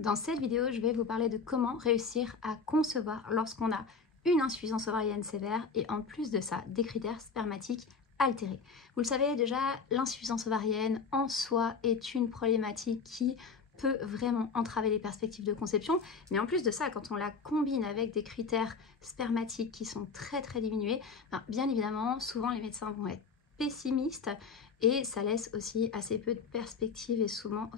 Dans cette vidéo, je vais vous parler de comment réussir à concevoir lorsqu'on a une insuffisance ovarienne sévère et en plus de ça, des critères spermatiques altérés. Vous le savez déjà, l'insuffisance ovarienne en soi est une problématique qui peut vraiment entraver les perspectives de conception, mais en plus de ça, quand on la combine avec des critères spermatiques qui sont très diminués, bien évidemment, souvent les médecins vont être pessimistes et ça laisse aussi assez peu de perspectives et souvent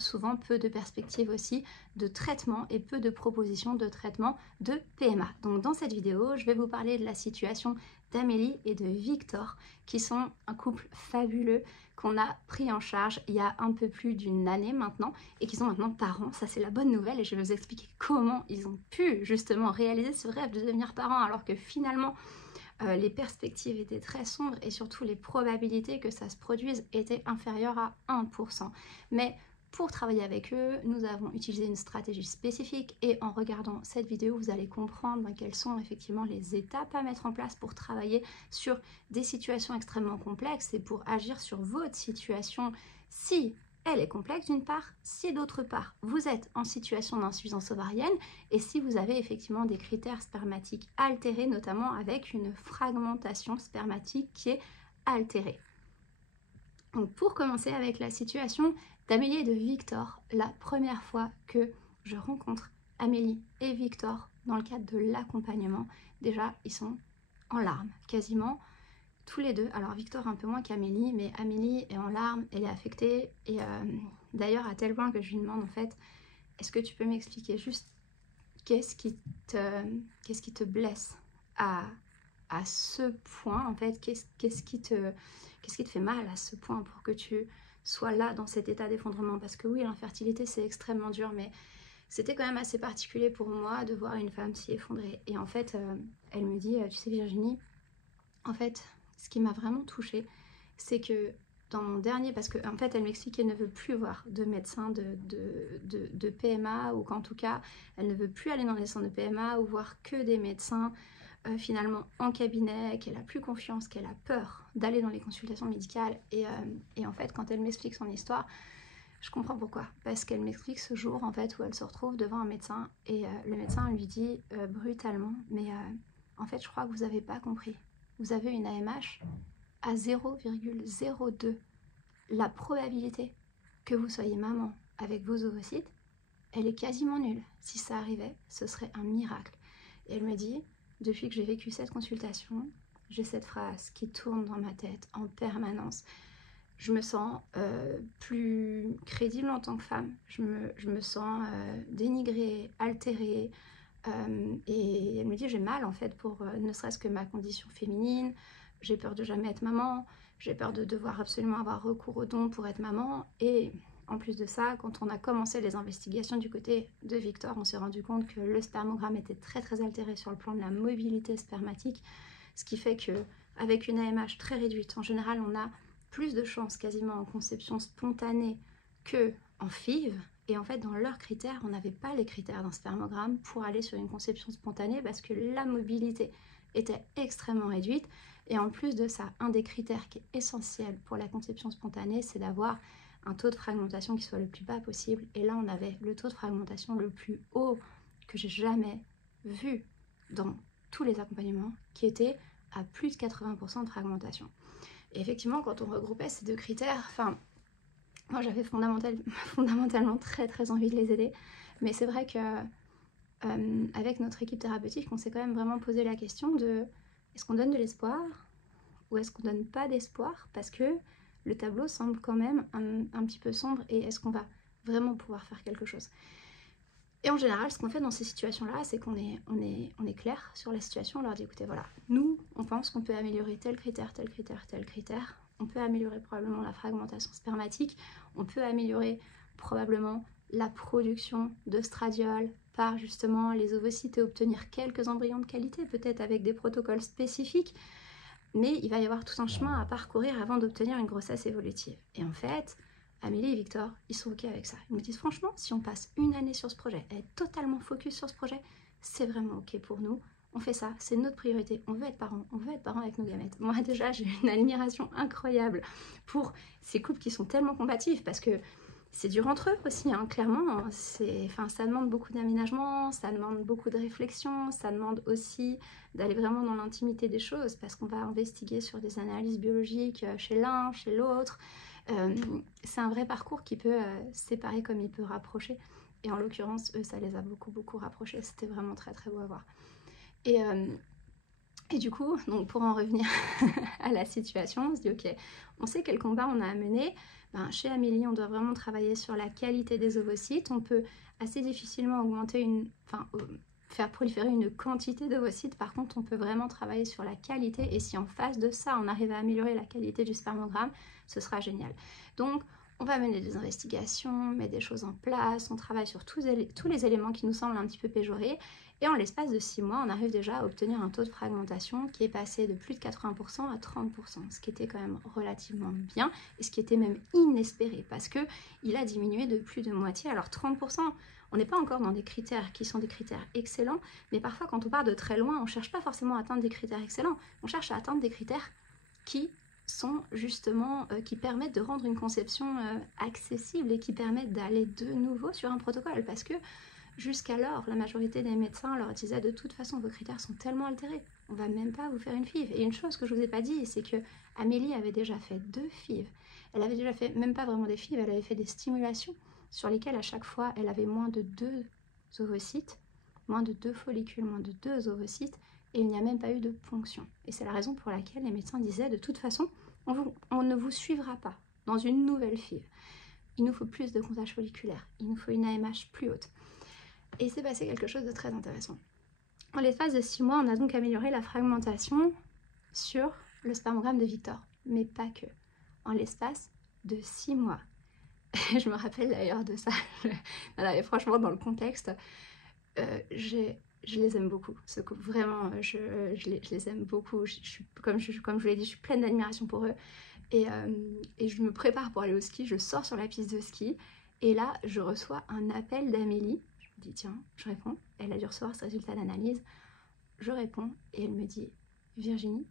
peu de perspectives aussi de traitement et peu de propositions de traitement de PMA. Donc dans cette vidéo, je vais vous parler de la situation d'Amélie et de Victor, qui sont un couple fabuleux qu'on a pris en charge il y a un peu plus d'une année maintenant et qui sont maintenant parents. Ça, c'est la bonne nouvelle et je vais vous expliquer comment ils ont pu justement réaliser ce rêve de devenir parents alors que finalement les perspectives étaient très sombres et surtout les probabilités que ça se produise étaient inférieures à 1%. Mais pour travailler avec eux, nous avons utilisé une stratégie spécifique et en regardant cette vidéo, vous allez comprendre quelles sont effectivement les étapes à mettre en place pour travailler sur des situations extrêmement complexes et pour agir sur votre situation si elle est complexe d'une part, si d'autre part vous êtes en situation d'insuffisance ovarienne et si vous avez effectivement des critères spermatiques altérés, notamment avec une fragmentation spermatique qui est altérée. Donc pour commencer avec la situation d'Amélie et de Victor, la première fois que je rencontre Amélie et Victor dans le cadre de l'accompagnement, déjà ils sont en larmes quasiment. Tous les deux, alors Victor un peu moins qu'Amélie, mais Amélie est en larmes, elle est affectée et d'ailleurs à tel point que je lui demande en fait, est-ce que tu peux m'expliquer juste qu'est-ce qui te blesse à ce point en fait, qu'est-ce qui te fait mal à ce point pour que tu sois là dans cet état d'effondrement? Parce que oui, l'infertilité c'est extrêmement dur, mais c'était quand même assez particulier pour moi de voir une femme s'y effondrer. Et en fait, elle me dit, tu sais Virginie, en fait, ce qui m'a vraiment touchée, c'est que dans mon dernier, parce qu'en fait elle m'explique qu'elle ne veut plus voir de médecin de PMA, ou qu'en tout cas elle ne veut plus aller dans des centres de PMA ou voir que des médecins finalement en cabinet, qu'elle a plus confiance, qu'elle a peur d'aller dans les consultations médicales et en fait quand elle m'explique son histoire, je comprends pourquoi, parce qu'elle m'explique ce jour en fait où elle se retrouve devant un médecin et le médecin lui dit brutalement, mais en fait je crois que vous n'avez pas compris, vous avez une AMH à 0,02. La probabilité que vous soyez maman avec vos ovocytes, elle est quasiment nulle. Si ça arrivait, ce serait un miracle. Et elle me dit, depuis que j'ai vécu cette consultation, j'ai cette phrase qui tourne dans ma tête en permanence. Je me sens plus crédible en tant que femme. Je me sens dénigrée, altérée. Et elle me dit, j'ai mal en fait pour ne serait-ce que ma condition féminine. J'ai peur de jamais être maman. J'ai peur de devoir absolument avoir recours aux dons pour être maman. Et en plus de ça, quand on a commencé les investigations du côté de Victor, on s'est rendu compte que le spermogramme était très altéré sur le plan de la mobilité spermatique, ce qui fait que avec une AMH très réduite, en général, on a plus de chances quasiment en conception spontanée que en FIV. Et en fait, dans leurs critères, on n'avait pas les critères d'un spermogramme pour aller sur une conception spontanée parce que la mobilité était extrêmement réduite. Et en plus de ça, un des critères qui est essentiel pour la conception spontanée, c'est d'avoir un taux de fragmentation qui soit le plus bas possible. Et là, on avait le taux de fragmentation le plus haut que j'ai jamais vu dans tous les accompagnements, qui était à plus de 80% de fragmentation. Et effectivement, quand on regroupait ces deux critères, moi j'avais fondamentalement très envie de les aider, mais c'est vrai que avec notre équipe thérapeutique, on s'est quand même vraiment posé la question de est-ce qu'on donne de l'espoir ou est-ce qu'on donne pas d'espoir, parce que le tableau semble quand même un petit peu sombre, et est-ce qu'on va vraiment pouvoir faire quelque chose? Et en général, ce qu'on fait dans ces situations-là, c'est qu'on est clair sur la situation. On leur dit, écoutez, voilà, nous, on pense qu'on peut améliorer tel critère, tel critère, tel critère. On peut améliorer probablement la fragmentation spermatique. On peut améliorer probablement la production d'œstradiol par justement les ovocytes et obtenir quelques embryons de qualité, peut-être avec des protocoles spécifiques. Mais il va y avoir tout un chemin à parcourir avant d'obtenir une grossesse évolutive. Et en fait, Amélie et Victor, ils sont ok avec ça. Ils me disent franchement, si on passe une année sur ce projet, être totalement focus sur ce projet, c'est vraiment ok pour nous. On fait ça, c'est notre priorité. On veut être parents avec nos gamètes. Moi déjà, j'ai une admiration incroyable pour ces couples qui sont tellement combatifs, parce que c'est dur entre eux aussi, hein, clairement. Ça demande beaucoup d'aménagement, ça demande beaucoup de réflexion, ça demande aussi d'aller vraiment dans l'intimité des choses parce qu'on va investiguer sur des analyses biologiques chez l'un, chez l'autre. C'est un vrai parcours qui peut séparer comme il peut rapprocher. Et en l'occurrence, eux, ça les a beaucoup rapprochés. C'était vraiment très beau à voir. Et du coup, donc pour en revenir à la situation, on se dit ok, on sait quel combat on a à mener. Chez Amélie, on doit vraiment travailler sur la qualité des ovocytes. On peut assez difficilement faire proliférer une quantité d'ovocytes. Par contre, on peut vraiment travailler sur la qualité. Et si en face de ça, on arrive à améliorer la qualité du spermogramme, ce sera génial. Donc, on va mener des investigations, mettre des choses en place. On travaille sur tous les éléments qui nous semblent un petit peu péjorés. Et en l'espace de 6 mois, on arrive déjà à obtenir un taux de fragmentation qui est passé de plus de 80% à 30%, ce qui était quand même relativement bien et ce qui était même inespéré parce qu'il a diminué de plus de moitié. Alors 30%, on n'est pas encore dans des critères qui sont des critères excellents, mais parfois quand on part de très loin, on ne cherche pas forcément à atteindre des critères excellents, on cherche à atteindre des critères qui sont justement, qui permettent de rendre une conception accessible et qui permettent d'aller de nouveau sur un protocole parce que jusqu'alors, la majorité des médecins leur disaient de toute façon vos critères sont tellement altérés, on va même pas vous faire une FIV. Et une chose que je vous ai pas dit, c'est que Amélie avait déjà fait 2 FIV. Elle avait déjà fait, même pas vraiment des FIV, elle avait fait des stimulations sur lesquelles à chaque fois elle avait moins de 2 ovocytes, moins de 2 follicules, moins de 2 ovocytes, et il n'y a même pas eu de ponction. Et c'est la raison pour laquelle les médecins disaient de toute façon, on ne vous suivra pas dans une nouvelle FIV. Il nous faut plus de comptage folliculaire, il nous faut une AMH plus haute. Et il s'est passé quelque chose de très intéressant. En l'espace de 6 mois, on a donc amélioré la fragmentation sur le spermogramme de Victor. Mais pas que. En l'espace de 6 mois. Je me rappelle d'ailleurs de ça. Et franchement, dans le contexte, je les aime beaucoup. Ce couple, vraiment, je les aime beaucoup. Comme je vous l'ai dit, je suis pleine d'admiration pour eux. Et je me prépare pour aller au ski. Je sors sur la piste de ski. Et là, je reçois un appel d'Amélie. Je dis tiens, je réponds, elle a dû recevoir ce résultat d'analyse, je réponds et elle me dit Virginie,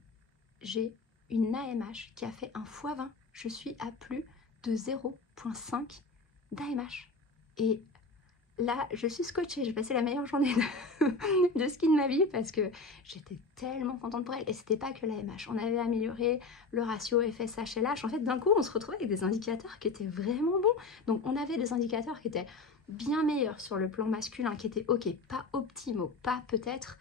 j'ai une AMH qui a fait un x20, je suis à plus de 0,5 d'AMH. Et là, je suis scotchée, j'ai passé la meilleure journée de ski de ma vie parce que j'étais tellement contente pour elle. Et c'était pas que l'AMH, on avait amélioré le ratio FSH-LH. En fait, d'un coup, on se retrouvait avec des indicateurs qui étaient vraiment bons. Donc, on avait des indicateurs qui étaient bien meilleurs sur le plan masculin, qui étaient ok, pas optimaux, pas peut-être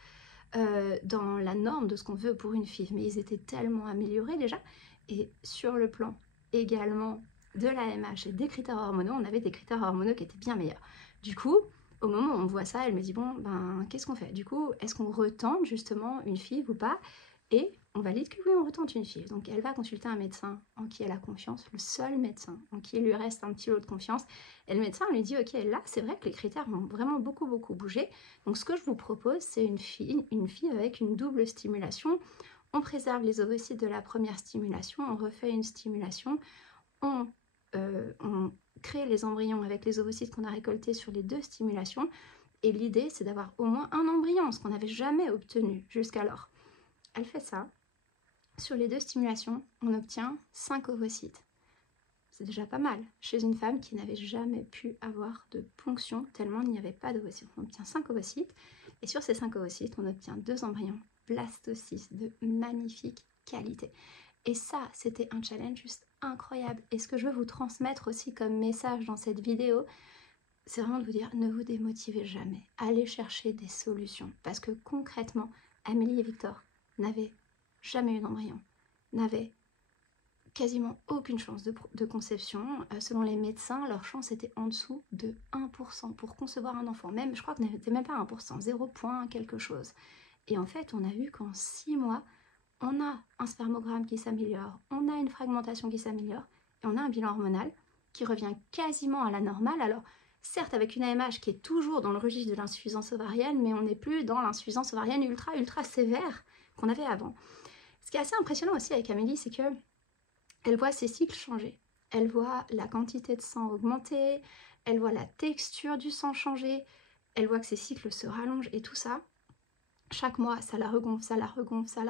dans la norme de ce qu'on veut pour une FIV, mais ils étaient tellement améliorés déjà. Et sur le plan également de l'AMH et des critères hormonaux, on avait des critères hormonaux qui étaient bien meilleurs. Du coup, au moment où on voit ça, elle me dit bon, qu'est-ce qu'on fait? Du coup, est-ce qu'on retente justement une FIV ou pas? Et on valide que oui, on retente une FIV. Donc elle va consulter un médecin en qui elle a confiance, le seul médecin en qui il lui reste un petit lot de confiance. Et le médecin lui dit ok, là c'est vrai que les critères vont vraiment beaucoup bougé. Donc ce que je vous propose, c'est une FIV avec une double stimulation. On préserve les ovocytes de la première stimulation, on refait une stimulation, on crée les embryons avec les ovocytes qu'on a récoltés sur les 2 stimulations. Et l'idée, c'est d'avoir au moins un embryon, ce qu'on n'avait jamais obtenu jusqu'alors. Elle fait ça. Sur les 2 stimulations, on obtient 5 ovocytes. C'est déjà pas mal chez une femme qui n'avait jamais pu avoir de ponction tellement il n'y avait pas d'ovocytes. On obtient 5 ovocytes et sur ces 5 ovocytes, on obtient 2 embryons blastocystes de magnifique qualité. Et ça, c'était un challenge juste incroyable. Et ce que je veux vous transmettre aussi comme message dans cette vidéo, c'est vraiment de vous dire, ne vous démotivez jamais. Allez chercher des solutions. Parce que concrètement, Amélie et Victor n'avaient jamais eu d'embryon, n'avaient quasiment aucune chance de conception. Selon les médecins, leur chance était en dessous de 1% pour concevoir un enfant. Même, je crois que n'était même pas 1%, 0, quelque chose. Et en fait, on a vu qu'en 6 mois, on a un spermogramme qui s'améliore, on a une fragmentation qui s'améliore, et on a un bilan hormonal qui revient quasiment à la normale. Alors, certes, avec une AMH qui est toujours dans le registre de l'insuffisance ovarienne, mais on n'est plus dans l'insuffisance ovarienne ultra sévère qu'on avait avant. Ce qui est assez impressionnant aussi avec Amélie, c'est que elle voit ses cycles changer. Elle voit la quantité de sang augmenter, elle voit la texture du sang changer, elle voit que ses cycles se rallongent et tout ça. Chaque mois, ça la regonfle, ça la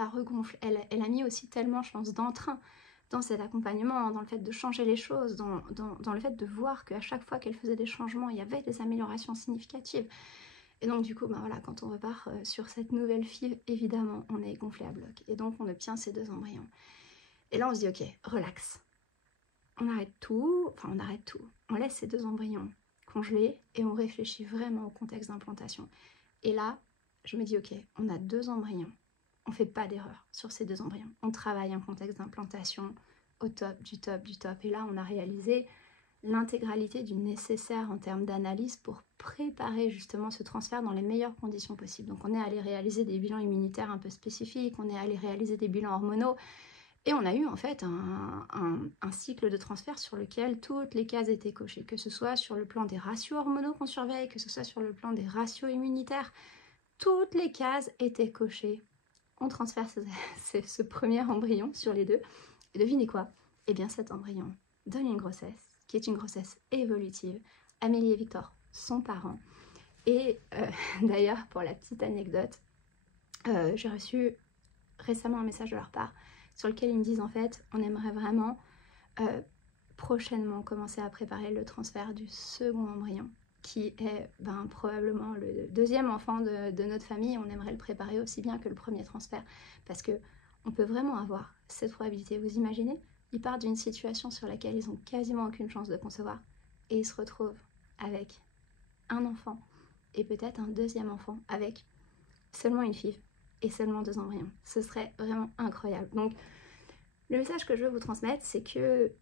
regonfle. Elle a mis aussi tellement, je pense, d'entrain dans cet accompagnement, dans le fait de changer les choses, dans le fait de voir qu'à chaque fois qu'elle faisait des changements, il y avait des améliorations significatives. Et donc du coup, ben voilà, quand on repart sur cette nouvelle FIV, évidemment, on est gonflé à bloc. Et donc on obtient ces 2 embryons. Et là, on se dit, ok, relax. On arrête tout, enfin on arrête tout. On laisse ces 2 embryons congelés et on réfléchit vraiment au contexte d'implantation. Et là, je me dis, ok, on a 2 embryons. On ne fait pas d'erreur sur ces 2 embryons. On travaille un contexte d'implantation au top, du top, du top. Et là, on a réalisé l'intégralité du nécessaire en termes d'analyse pour préparer justement ce transfert dans les meilleures conditions possibles. Donc on est allé réaliser des bilans immunitaires un peu spécifiques, on est allé réaliser des bilans hormonaux, et on a eu en fait un cycle de transfert sur lequel toutes les cases étaient cochées, que ce soit sur le plan des ratios hormonaux qu'on surveille, que ce soit sur le plan des ratios immunitaires, toutes les cases étaient cochées. On transfère ce premier embryon sur les 2, et devinez quoi? Eh bien cet embryon donne une grossesse, qui est une grossesse évolutive. Amélie et Victor sont parents. Et d'ailleurs, pour la petite anecdote, j'ai reçu récemment un message de leur part sur lequel ils me disent en fait, on aimerait vraiment prochainement commencer à préparer le transfert du second embryon, qui est probablement le 2e enfant de notre famille. On aimerait le préparer aussi bien que le premier transfert, parce que on peut vraiment avoir cette probabilité. Vous imaginez, ils partent d'une situation sur laquelle ils ont quasiment aucune chance de concevoir, et ils se retrouvent avec un enfant, et peut-être un 2e enfant, avec seulement une FIV, et seulement 2 embryons. Ce serait vraiment incroyable. Donc, le message que je veux vous transmettre, c'est que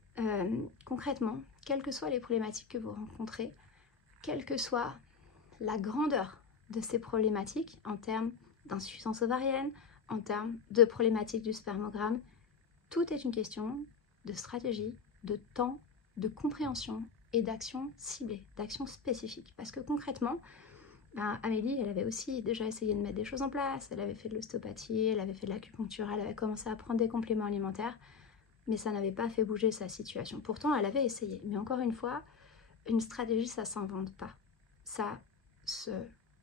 concrètement, quelles que soient les problématiques que vous rencontrez, quelle que soit la grandeur de ces problématiques en termes d'insuffisance ovarienne, en termes de problématiques du spermogramme, tout est une question de stratégie, de temps, de compréhension et d'action ciblée, d'action spécifique. Parce que concrètement, Amélie, elle avait aussi déjà essayé de mettre des choses en place, elle avait fait de l'ostéopathie, elle avait fait de l'acupuncture, elle avait commencé à prendre des compléments alimentaires, mais ça n'avait pas fait bouger sa situation. Pourtant, elle avait essayé. Mais encore une fois, une stratégie, ça ne s'invente pas. Ça se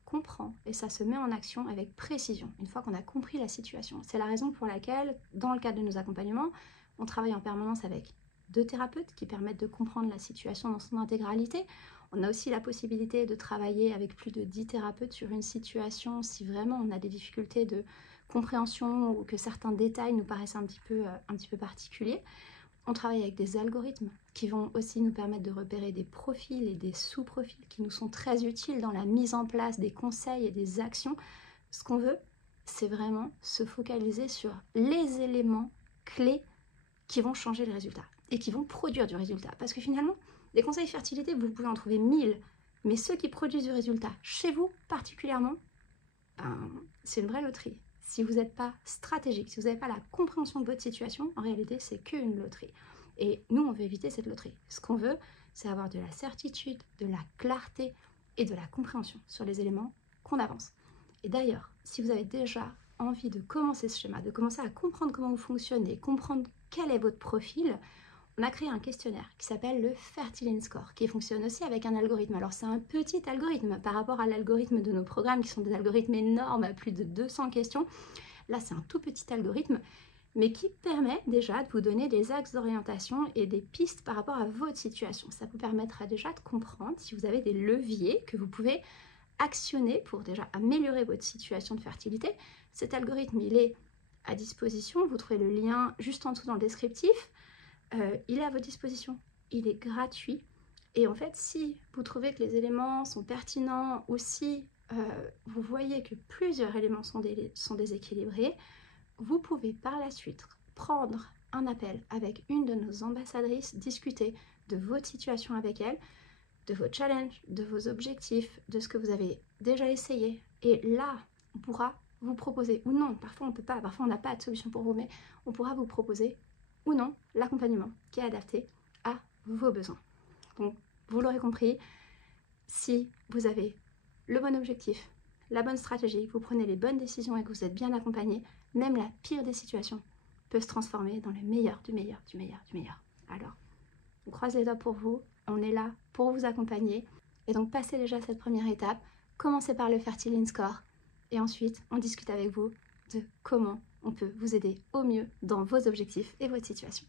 comprend et ça se met en action avec précision, une fois qu'on a compris la situation. C'est la raison pour laquelle, dans le cadre de nos accompagnements, on travaille en permanence avec 2 thérapeutes qui permettent de comprendre la situation dans son intégralité. On a aussi la possibilité de travailler avec plus de 10 thérapeutes sur une situation si vraiment on a des difficultés de compréhension ou que certains détails nous paraissent un petit peu particuliers. On travaille avec des algorithmes qui vont aussi nous permettre de repérer des profils et des sous-profils qui nous sont très utiles dans la mise en place des conseils et des actions. Ce qu'on veut, c'est vraiment se focaliser sur les éléments clés qui vont changer le résultat et qui vont produire du résultat. Parce que finalement, des conseils fertilité, vous pouvez en trouver 1000, mais ceux qui produisent du résultat chez vous particulièrement, c'est une vraie loterie. Si vous n'êtes pas stratégique, si vous n'avez pas la compréhension de votre situation, en réalité, c'est qu'une loterie. Et nous, on veut éviter cette loterie. Ce qu'on veut, c'est avoir de la certitude, de la clarté et de la compréhension sur les éléments qu'on avance. Et d'ailleurs, si vous avez déjà envie de commencer ce schéma, de commencer à comprendre comment vous fonctionnez, comprendre quel est votre profil, on a créé un questionnaire qui s'appelle le Fertilin Score, qui fonctionne aussi avec un algorithme. Alors c'est un petit algorithme par rapport à l'algorithme de nos programmes, qui sont des algorithmes énormes à plus de 200 questions. Là c'est un tout petit algorithme, mais qui permet déjà de vous donner des axes d'orientation et des pistes par rapport à votre situation. Ça vous permettra déjà de comprendre si vous avez des leviers que vous pouvez actionner pour déjà améliorer votre situation de fertilité. Cet algorithme, il est à disposition. Vous trouvez le lien juste en dessous dans le descriptif. Il est à votre disposition, il est gratuit, et en fait si vous trouvez que les éléments sont pertinents ou si vous voyez que plusieurs éléments sont déséquilibrés, vous pouvez par la suite prendre un appel avec une de nos ambassadrices, discuter de votre situation avec elle, de vos challenges, de vos objectifs, de ce que vous avez déjà essayé, et là on pourra vous proposer, ou non, parfois on peut pas, parfois on n'a pas de solution pour vous, mais on pourra vous proposer ou non l'accompagnement qui est adapté à vos besoins. Donc, vous l'aurez compris, si vous avez le bon objectif, la bonne stratégie, que vous prenez les bonnes décisions et que vous êtes bien accompagné, même la pire des situations peut se transformer dans le meilleur du meilleur du meilleur du meilleur. Alors, on croise les doigts pour vous, on est là pour vous accompagner. Et donc, passez déjà cette première étape, commencez par le Fertilin Score, et ensuite, on discute avec vous de comment on peut vous aider au mieux dans vos objectifs et votre situation.